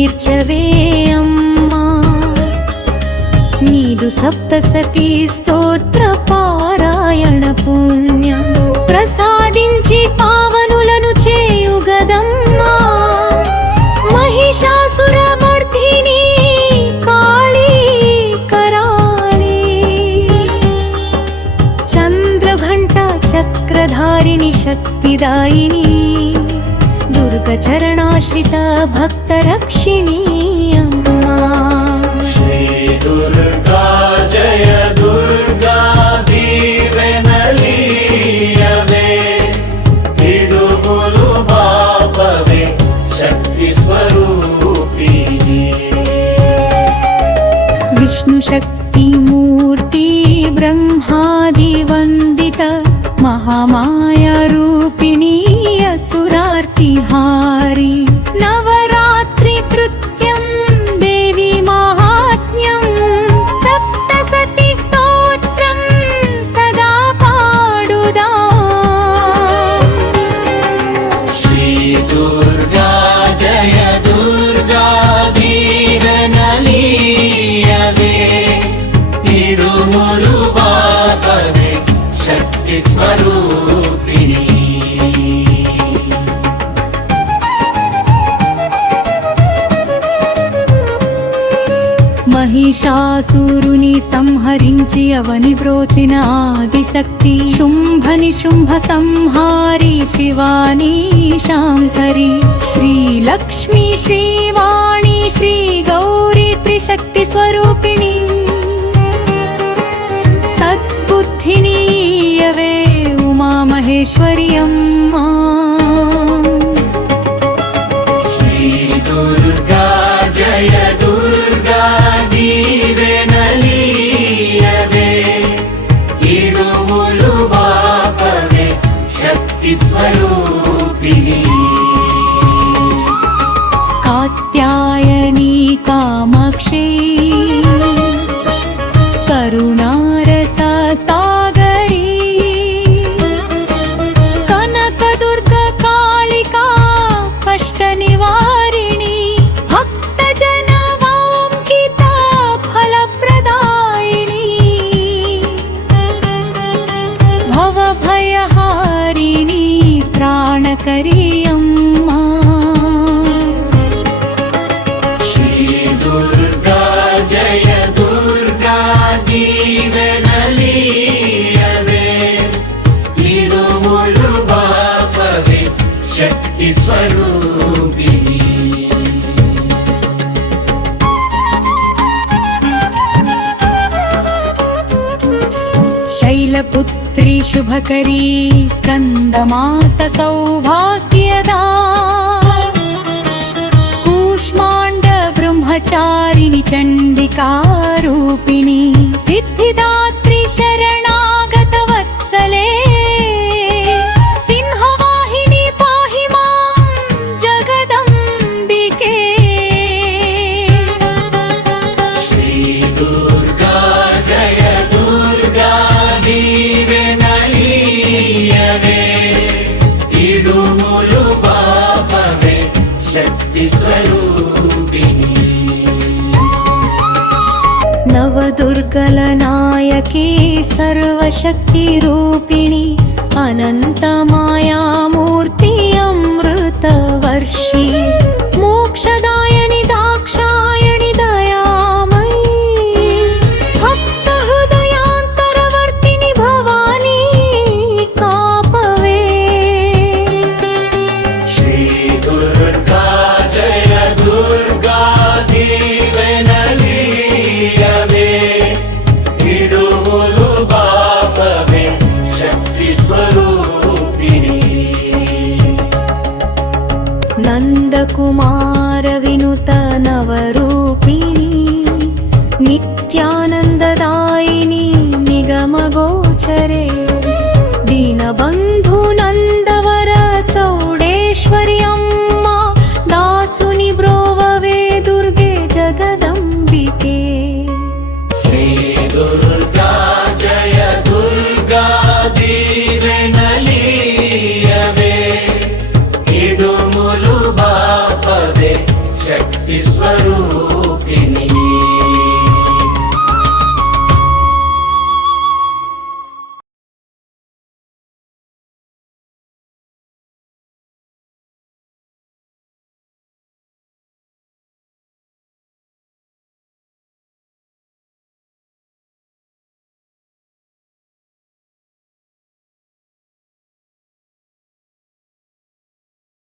తీర్చవే అమ్మా. నీదు సప్తసతీ స్తోత్ర పారాయణ పుణ్యం ప్రసాదించి పావనులను చేయుగదమ్మా. మహిషాసుర మర్దిని కాళీ కరాళీ, చంద్రఘంట చక్రధారిణి శక్తిదాయిని, దుర్గచరణాశ్రిత భక్తరక్షిణీ అమ్మా. శ్రీ దుర్గా జయ దుర్గా దీవెనలీయవే, పిడుగులు బాపవే శక్తి స్వరూపిణి. విష్ణు శక్తి మూర్తి బ్రహ్మాది వందిత మహామాయా రూపిణి అసురార్తిహారి, నవరాత్రి కృత్యం దేవి మహాత్మ్యం సప్తసతి స్తోత్రం సదా పాడుదా. శ్రీ దుర్గా జయ దుర్గా దీవెనలీయవే, పిడుగులు బాపవే శక్తి స్వరూపిణి. మహిషాసురుని సంహరించి అవని బ్రోచిన ఆదిశక్తి, శుంభ నిశుంభ సంహారి శివాని శాంకరి, శ్రీలక్ష్మి శ్రీవాణి శ్రీ గౌరీ త్రిశక్తి స్వరూపిణి, సద్బుద్ధినీయవే ఉమా మహేశ్వరి అమ్మా. శ్రీ దుర్గా జయ దుర్గా దీవెనలీయవే, ఇడుములు బాపవే శక్తి స్వరూపిణి. కాత్యాయని కామాక్షి కరుణారస సాగరీ, కనకదుర్గ కాళికా కష్ట నివారిణి, భక్తజన వాంఛిత ఫలప్రదాయిని, భవభయహారిణి ప్రాణకరీ అమ్మా. శ్రీ దుర్గా జయ దుర్గా దీవెనలీయవే, ఇడుములు బాపవే శక్తి స్వరూపిణి. శైలపుత్రి శుభకరీ స్కందమాత సౌభాగ్యదా, కూష్మాండ బ్రహ్మచారిణి చండికా రూపిణి, సిద్ధిదాత్రి శరణాగత వత్సలే, సింహవాహిని పాహి మాం జగదంబికే. శ్రీ దుర్గా జయ దుర్గా దీవెనలీయవే, ఇడుములు బాపవే శక్తి స్వరూపిణి. నవదుర్గల నాయకి సర్వశక్తి రూపిణి, అనంత మాయామూర్తి అమృత వర్షి, మోక్షదాయని దాక్షాయణి దయామయీ, భక్త హృదయాంతరవర్తిని భవానీ కాపవే. శ్రీ దుర్గా జయ దుర్గా దీవెనలీయవే, ఇడుములు బాపవే శక్తి స్వరూపిణి. నందకుమార వినుత నవరూపిణి, నిత్యానందదాయిని నిగమగోచరే, దీనబంధు